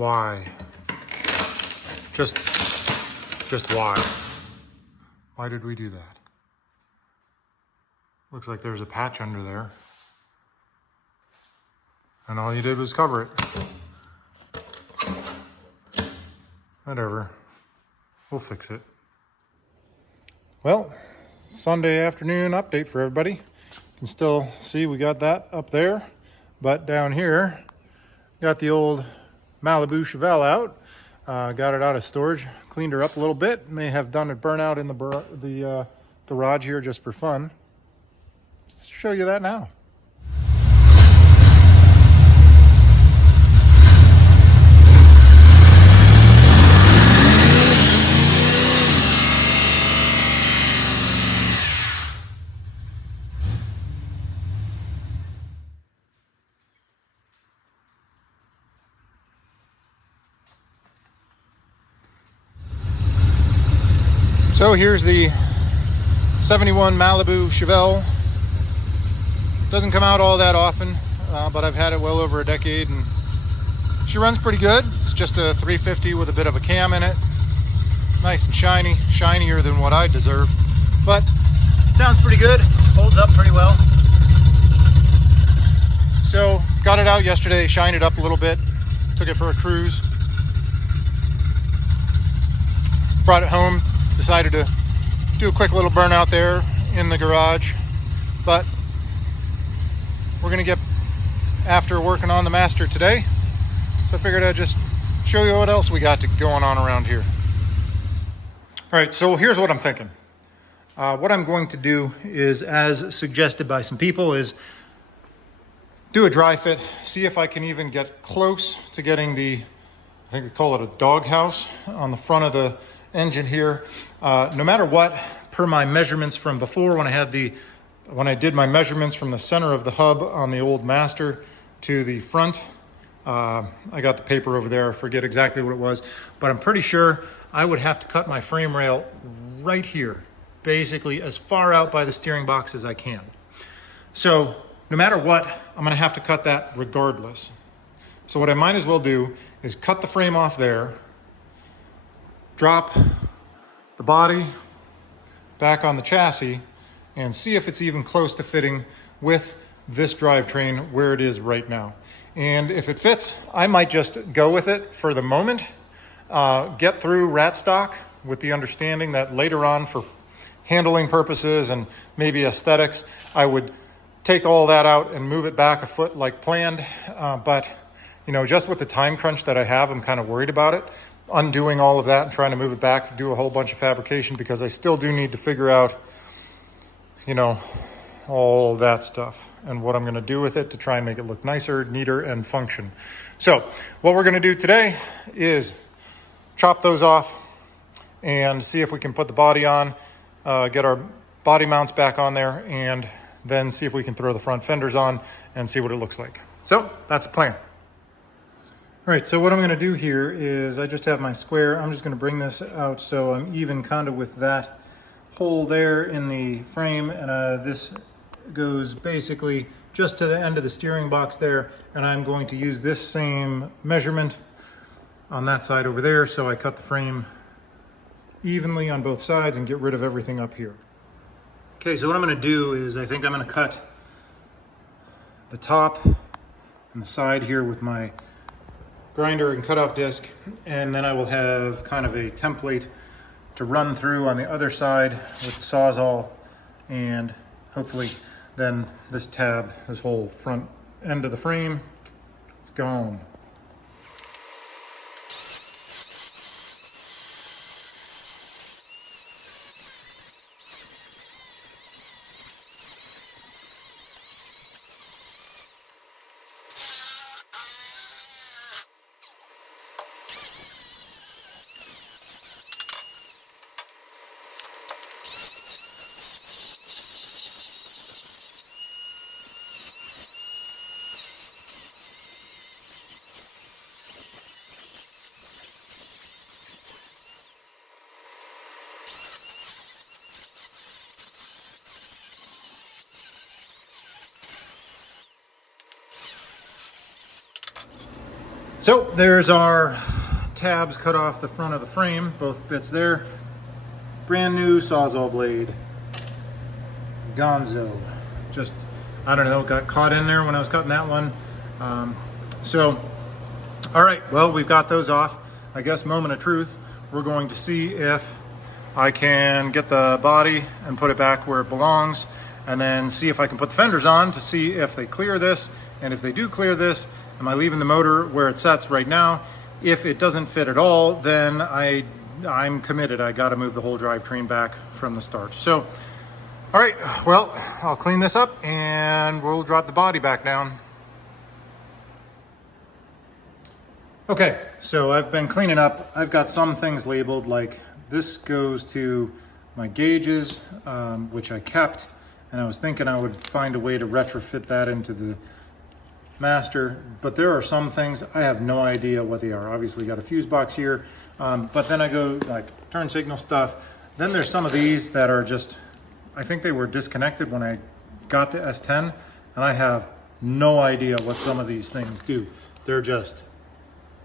Why? Just why? Why did we do that? Looks like there's a patch under there. And all you did was cover it. Whatever. We'll fix it. Well, Sunday afternoon update for everybody. You can still see we got that up there. But down here, got the old Malibu Chevelle out. Got it out of storage. Cleaned her up a little bit. May have done a burnout in the garage here just for fun. Let's show you that now. So here's the 71 Malibu Chevelle. Doesn't come out all that often, but I've had it well over a decade and she runs pretty good. It's just a 350 with a bit of a cam in it. Nice and shiny, shinier than what I deserve, but sounds pretty good, holds up pretty well. So got it out yesterday, shined it up a little bit, took it for a cruise. Brought it home. Decided to do a quick little burnout there in the garage, but we're gonna get after working on the Master today. So I figured I'd just show you what else we got going on around here. All right, so here's what I'm thinking. What I'm going to do is, as suggested by some people, is do a dry fit, see if I can even get close to getting the, I think they call it a dog house, on the front of the engine here. No matter what, per my measurements from before, when I did my measurements from the center of the hub on the old Master to the front, I got the paper over there, I forget exactly what it was, but I'm pretty sure I would have to cut my frame rail right here, basically as far out by the steering box as I can. So no matter what, I'm gonna have to cut that regardless. So what I might as well do is cut the frame off there, drop the body back on the chassis, and see if it's even close to fitting with this drivetrain where it is right now. And if it fits, I might just go with it for the moment, get through rat stock with the understanding that later on, for handling purposes and maybe aesthetics, I would take all that out and move it back a foot like planned. But you know, just with the time crunch that I have, I'm kind of worried about it. Undoing all of that and trying to move it back, do a whole bunch of fabrication, because I still do need to figure out, you know, all that stuff and what I'm going to do with it to try and make it look nicer, neater, and function. So what we're going to do today is chop those off and see if we can put the body on, get our body mounts back on there, and then see if we can throw the front fenders on and see what it looks like. So that's the plan. All right, so what I'm going to do here is I just have my square. I'm just going to bring this out so I'm even kind of with that hole there in the frame, and this goes basically just to the end of the steering box there, and I'm going to use this same measurement on that side over there, so I cut the frame evenly on both sides and get rid of everything up here. Okay, so what I'm going to do is I think I'm going to cut the top and the side here with my grinder and cutoff disc, and then I will have kind of a template to run through on the other side with the Sawzall, and hopefully then this tab, this whole front end of the frame, is gone. So there's our tabs cut off the front of the frame, both bits there. Brand new Sawzall blade. Gonzo. Just, I don't know, got caught in there when I was cutting that one. All right, well, we've got those off. I guess moment of truth, we're going to see if I can get the body and put it back where it belongs, and then see if I can put the fenders on to see if they clear this. And if they do clear this, am I leaving the motor where it sets right now? If it doesn't fit at all, then I'm committed. I got to move the whole drivetrain back from the start. So, all right, well, I'll clean this up and we'll drop the body back down. Okay, so I've been cleaning up. I've got some things labeled, like this goes to my gauges, which I kept, and I was thinking I would find a way to retrofit that into the master, but there are some things I have no idea what they are. Obviously got a fuse box here, but then I go like turn signal stuff. Then there's some of these that are just, I think they were disconnected when I got the S10, and I have no idea what some of these things do. They're just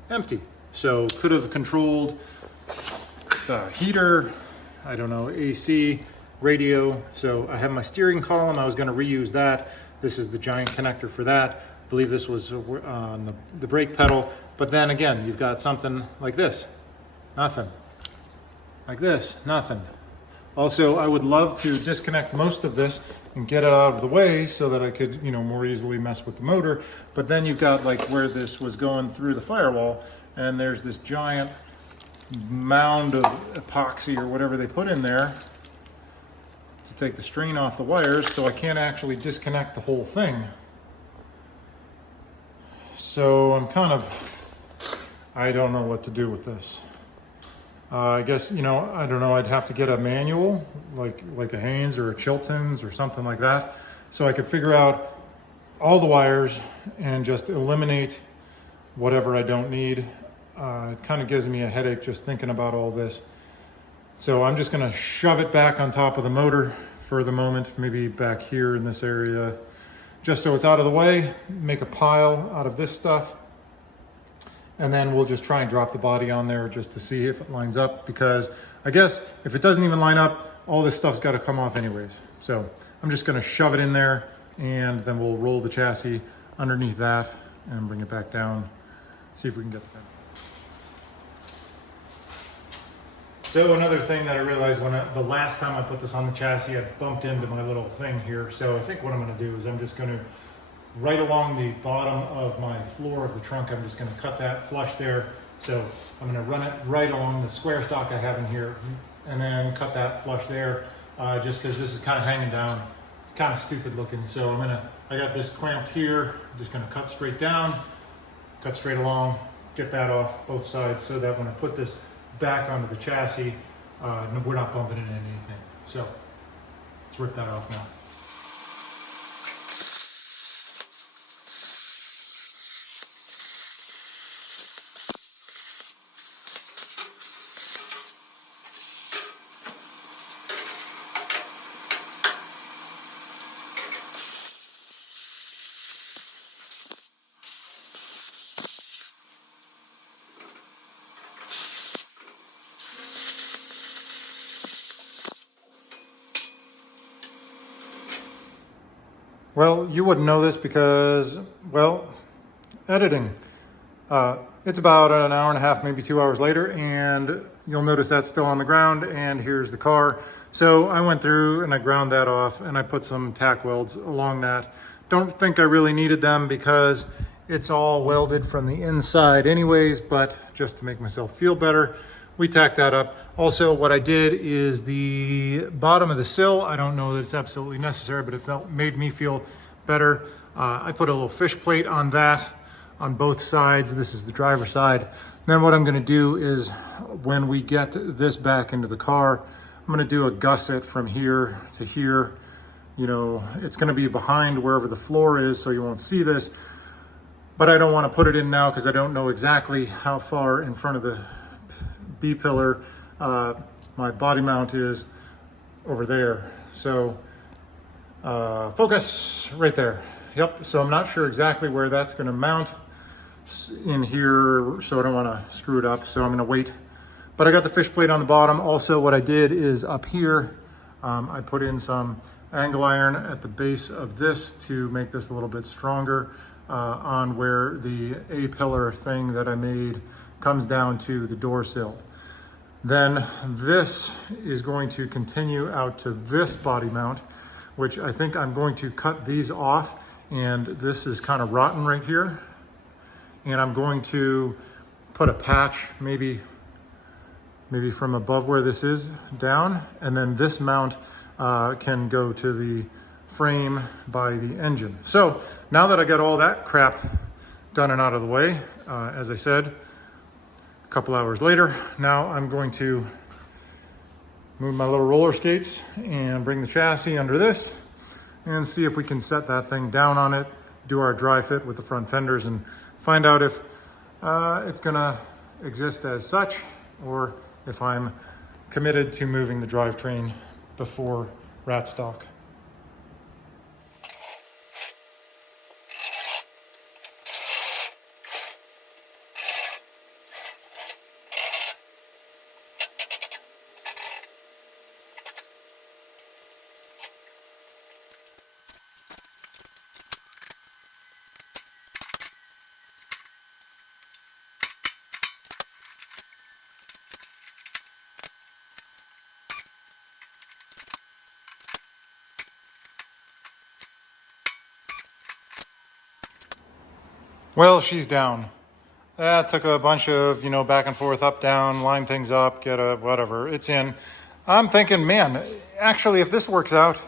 empty. So could have controlled the heater, I don't know, AC, radio. So I have my steering column. I was going to reuse that. This is the giant connector for that. I believe this was on the brake pedal. But then again, you've got something like this, nothing. Like this, nothing. Also, I would love to disconnect most of this and get it out of the way so that I could, you know, more easily mess with the motor. But then you've got like where this was going through the firewall, and there's this giant mound of epoxy or whatever they put in there to take the strain off the wires, so I can't actually disconnect the whole thing. So I'm kind of, I don't know what to do with this. I guess, you know, I don't know, I'd have to get a manual, like a Haynes or a Chilton's or something like that, so I could figure out all the wires and just eliminate whatever I don't need. It kind of gives me a headache just thinking about all this. So I'm just gonna shove it back on top of the motor for the moment, maybe back here in this area, just so it's out of the way, make a pile out of this stuff. And then we'll just try and drop the body on there just to see if it lines up, because I guess if it doesn't even line up, all this stuff's got to come off anyways. So I'm just going to shove it in there, and then we'll roll the chassis underneath that and bring it back down, see if we can get the thing. So another thing that I realized the last time I put this on the chassis, I bumped into my little thing here. So I think what I'm going to do is I'm just going to, right along the bottom of my floor of the trunk, I'm just going to cut that flush there. So I'm going to run it right along the square stock I have in here, and then cut that flush there, just because this is kind of hanging down. It's kind of stupid looking. So I got this clamped here. I'm just going to cut straight down, cut straight along, get that off both sides, so that when I put this back onto the chassis, we're not bumping into anything. So let's rip that off now. Well, you wouldn't know this because, well, editing. It's about an hour and a half, maybe 2 hours later, and you'll notice that's still on the ground, and here's the car. So I went through and I ground that off, and I put some tack welds along that. Don't think I really needed them because it's all welded from the inside anyways, but just to make myself feel better, we tacked that up. Also, what I did is the bottom of the sill, I don't know that it's absolutely necessary, but it made me feel better. I put a little fish plate on that on both sides. This is the driver's side. Then what I'm gonna do is when we get this back into the car, I'm gonna do a gusset from here to here. You know, it's gonna be behind wherever the floor is, so you won't see this, but I don't wanna put it in now because I don't know exactly how far in front of the B-pillar my body mount is over there. So focus right there. Yep, so I'm not sure exactly where that's gonna mount, in here, so I don't want to screw it up, so I'm going to wait. But I got the fish plate on the bottom. Also, what I did is up here, I put in some angle iron at the base of this to make this a little bit stronger on where the A-pillar thing that I made comes down to the door sill. Then this is going to continue out to this body mount, which I think I'm going to cut these off, and this is kind of rotten right here. And I'm going to put a patch maybe from above where this is down, and then this mount can go to the frame by the engine. So now that I got all that crap done and out of the way, as I said, a couple hours later, now I'm going to move my little roller skates and bring the chassis under this and see if we can set that thing down on it, do our dry fit with the front fenders, and find out if it's gonna exist as such, or if I'm committed to moving the drivetrain before rat stock. Well, she's down. That took a bunch of, back and forth, up, down, line things up, get a whatever. It's in. I'm thinking, man, actually, if this works out,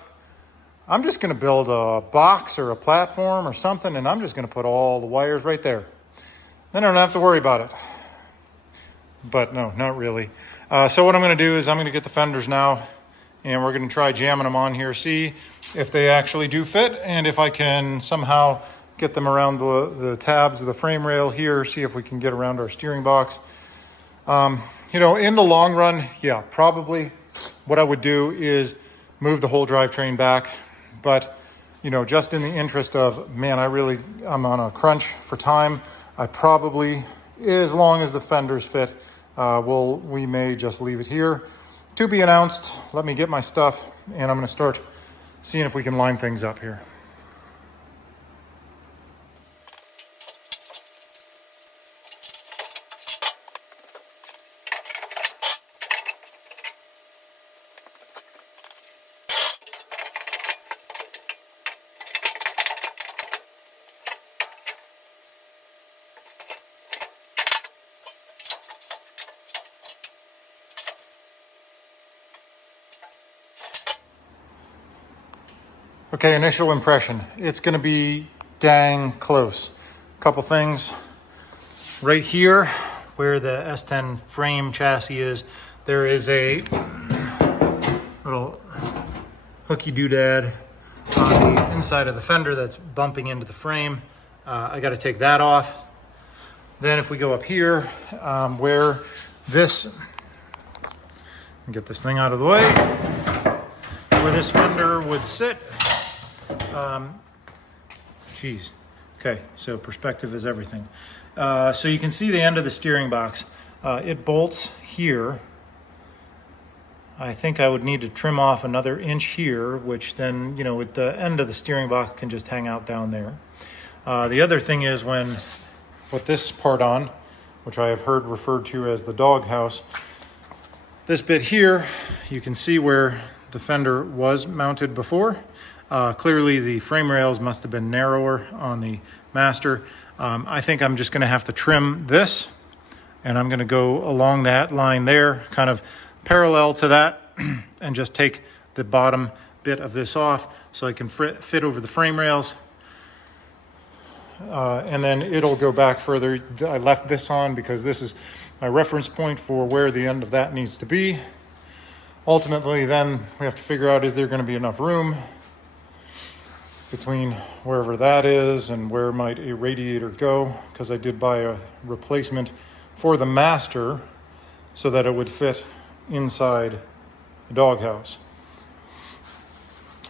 I'm just going to build a box or a platform or something, and I'm just going to put all the wires right there. Then I don't have to worry about it. But no, not really. So what I'm going to do is I'm going to get the fenders now, and we're going to try jamming them on here, see if they actually do fit, and if I can somehow get them around the tabs of the frame rail here, see if we can get around our steering box. In the long run, yeah, probably what I would do is move the whole drivetrain back. But, just in the interest of, man, I'm on a crunch for time. I probably, as long as the fenders fit, we may just leave it here. To be announced. Let me get my stuff, and I'm going to start seeing if we can line things up here. Okay, initial impression. It's going to be dang close. A couple things. Right here, where the S10 frame chassis is, there is a little hooky doodad on the inside of the fender that's bumping into the frame. I got to take that off. Then if we go up here, where this, get this thing out of the way, where this fender would sit. Okay, so perspective is everything. So you can see the end of the steering box. It bolts here. I think I would need to trim off another inch here, which then, with the end of the steering box can just hang out down there. The other thing is when put this part on, which I have heard referred to as the doghouse, this bit here, you can see where the fender was mounted before. Clearly the frame rails must have been narrower on the Master. I think I'm just going to have to trim this, and I'm going to go along that line there, kind of parallel to that, and just take the bottom bit of this off so I can fit over the frame rails. And then it'll go back further. I left this on because this is my reference point for where the end of that needs to be. Ultimately, then we have to figure out, is there going to be enough room between wherever that is and where might a radiator go, because I did buy a replacement for the Master so that it would fit inside the doghouse.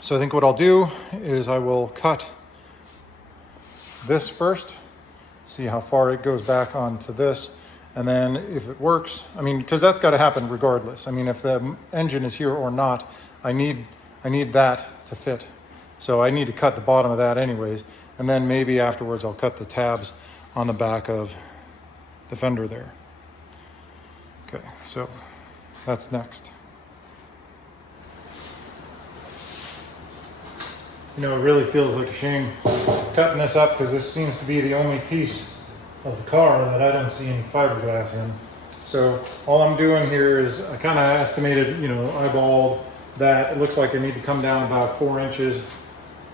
So I think what I'll do is I will cut this first see how far it goes back onto this. And then if it works, I mean, because that's got to happen regardless. I mean, if the engine is here or not, I need that to fit. So I need to cut the bottom of that anyways. And then maybe afterwards I'll cut the tabs on the back of the fender there. Okay, so that's next. You know, it really feels like a shame cutting this up because this seems to be the only piece of the car that I don't see any fiberglass in. So all I'm doing here is I kind of estimated, you know, eyeballed that. It looks like I need to come down about 4 inches.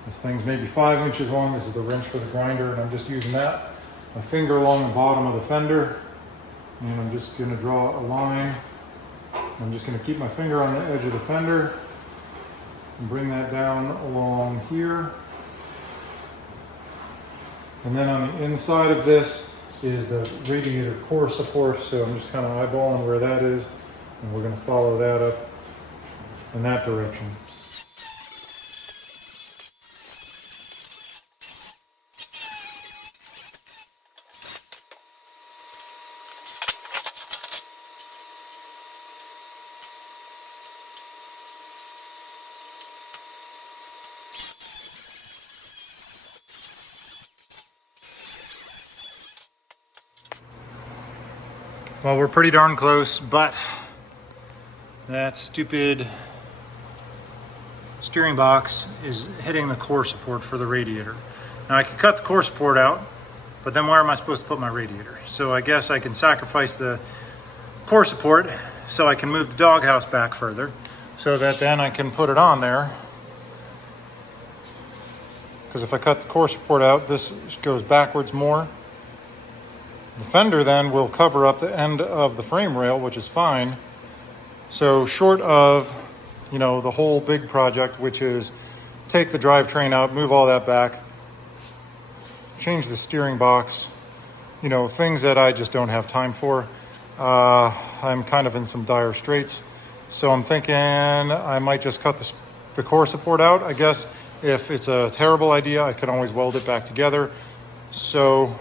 This thing's maybe 5 inches long. This is the wrench for the grinder, and I'm just using that. My finger along the bottom of the fender, and I'm just going to draw a line. I'm just going to keep my finger on the edge of the fender and bring that down along here. And then on the inside of this is the radiator core support, so I'm just kind of eyeballing where that is, and we're going to follow that up in that direction. Well, we're pretty darn close, but that stupid steering box is hitting the core support for the radiator. Now I could cut the core support out, but then where am I supposed to put my radiator? So I guess I can sacrifice the core support so I can move the doghouse back further so that then I can put it on there. Because if I cut the core support out, this goes backwards more. The fender then will cover up the end of the frame rail, which is fine. So short of, you know, the whole big project, which is take the drivetrain out, move all that back, change the steering box, you know, things that I just don't have time for. I'm kind of in some dire straits. So I'm thinking I might just cut the core support out. I guess if it's a terrible idea, I could always weld it back together. So,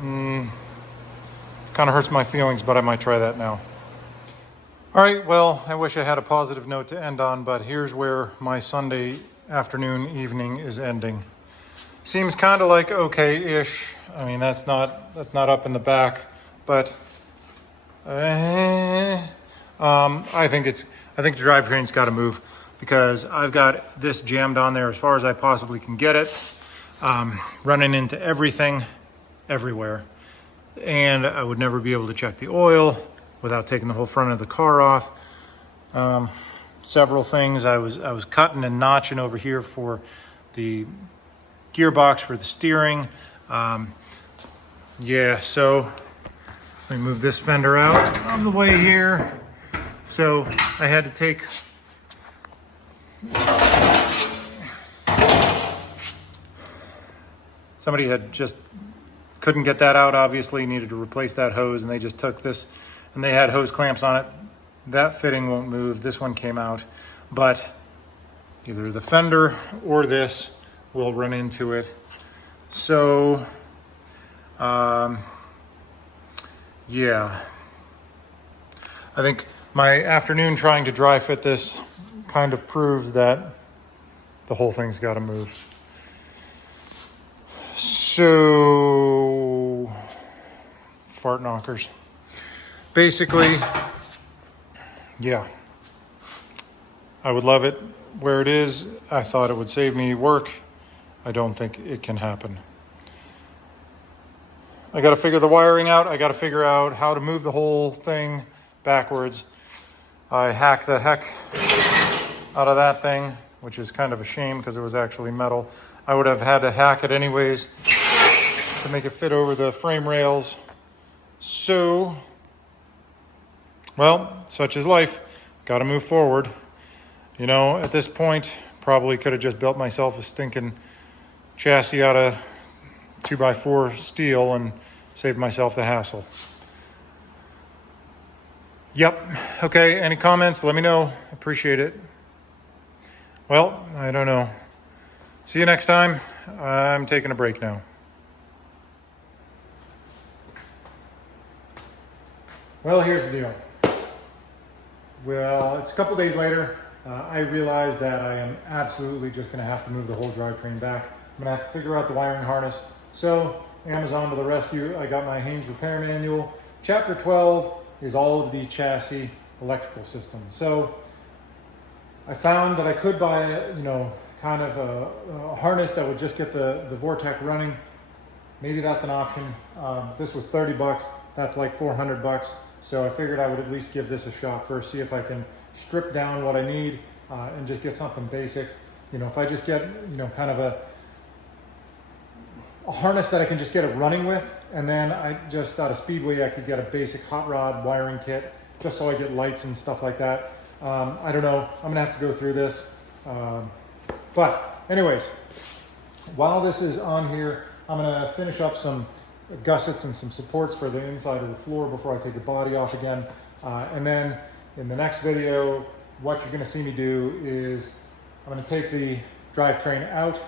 kind of hurts my feelings, but I might try that now. All right, well, I wish I had a positive note to end on, but here's where my Sunday afternoon, evening is ending. Seems kind of like okay-ish. I mean, that's not up in the back, but I think the drivetrain's got to move because I've got this jammed on there as far as I possibly can get it, running into everything, everywhere. And I would never be able to check the oil without taking the whole front of the car off. Several things I was cutting and notching over here for the gearbox for the steering. Yeah, so let me move this fender out of the way here. So I had to take somebody had just couldn't get that out, obviously needed to replace that hose, and they just took this and they had hose clamps on it. That fitting won't move. This one came out, but either the fender or this will run into it. So, yeah, I think my afternoon trying to dry fit this kind of proves that the whole thing's got to move. So, fart knockers. Basically, yeah, I would love it where it is. I thought it would save me work. I don't think it can happen. I got to figure the wiring out. I got to figure out how to move the whole thing backwards. I hacked the heck out of that thing, which is kind of a shame because it was actually metal. I would have had to hack it anyways to make it fit over the frame rails. So, well, such is life. Got to move forward. You know, at this point, probably could have just built myself a stinking chassis out of 2x4 steel and saved myself the hassle. Yep. Okay, any comments? Let me know. Appreciate it. Well, I don't know. See you next time. I'm taking a break now. Well, here's the deal. Well, it's a couple days later. I realized that I am absolutely just going to have to move the whole drivetrain back. I'm going to have to figure out the wiring harness. So, Amazon to the rescue. I got my Haynes repair manual. Chapter 12 is all of the chassis electrical system. So, I found that I could buy, kind of a harness that would just get the Vortec running. Maybe that's an option. This was 30 bucks. That's like 400 bucks. So I figured I would at least give this a shot first, see if I can strip down what I need and just get something basic. If I just get, kind of a harness that I can just get it running with, and then I just out of Speedway, I could get a basic hot rod wiring kit just so I get lights and stuff like that. I don't know. I'm gonna have to go through this. But anyways, while this is on here, I'm gonna finish up some gussets and some supports for the inside of the floor before I take the body off again. And then in the next video, what you're gonna see me do is I'm gonna take the drivetrain out.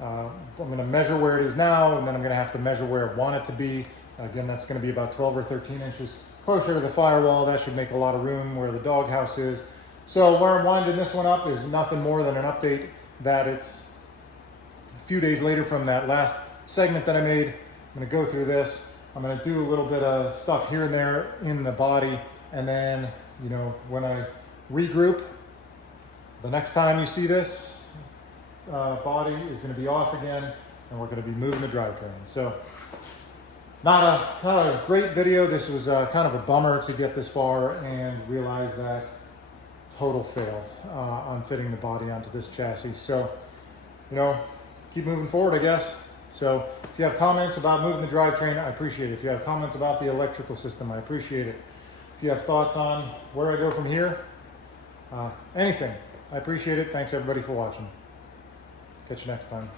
I'm gonna measure where it is now, and then I'm gonna have to measure where I want it to be. Again, that's gonna be about 12 or 13 inches closer to the firewall. That should make a lot of room where the doghouse is. So where I'm winding this one up is nothing more than an update that it's a few days later from that last segment that I made. I'm gonna go through this. I'm gonna do a little bit of stuff here and there in the body, and then, when I regroup, the next time you see this, body is gonna be off again, and we're gonna be moving the drivetrain. So, not a great video. This was kind of a bummer to get this far and realize that total fail on fitting the body onto this chassis. So, keep moving forward, I guess. So if you have comments about moving the drivetrain, I appreciate it. If you have comments about the electrical system, I appreciate it. If you have thoughts on where I go from here, anything, I appreciate it. Thanks everybody for watching. Catch you next time.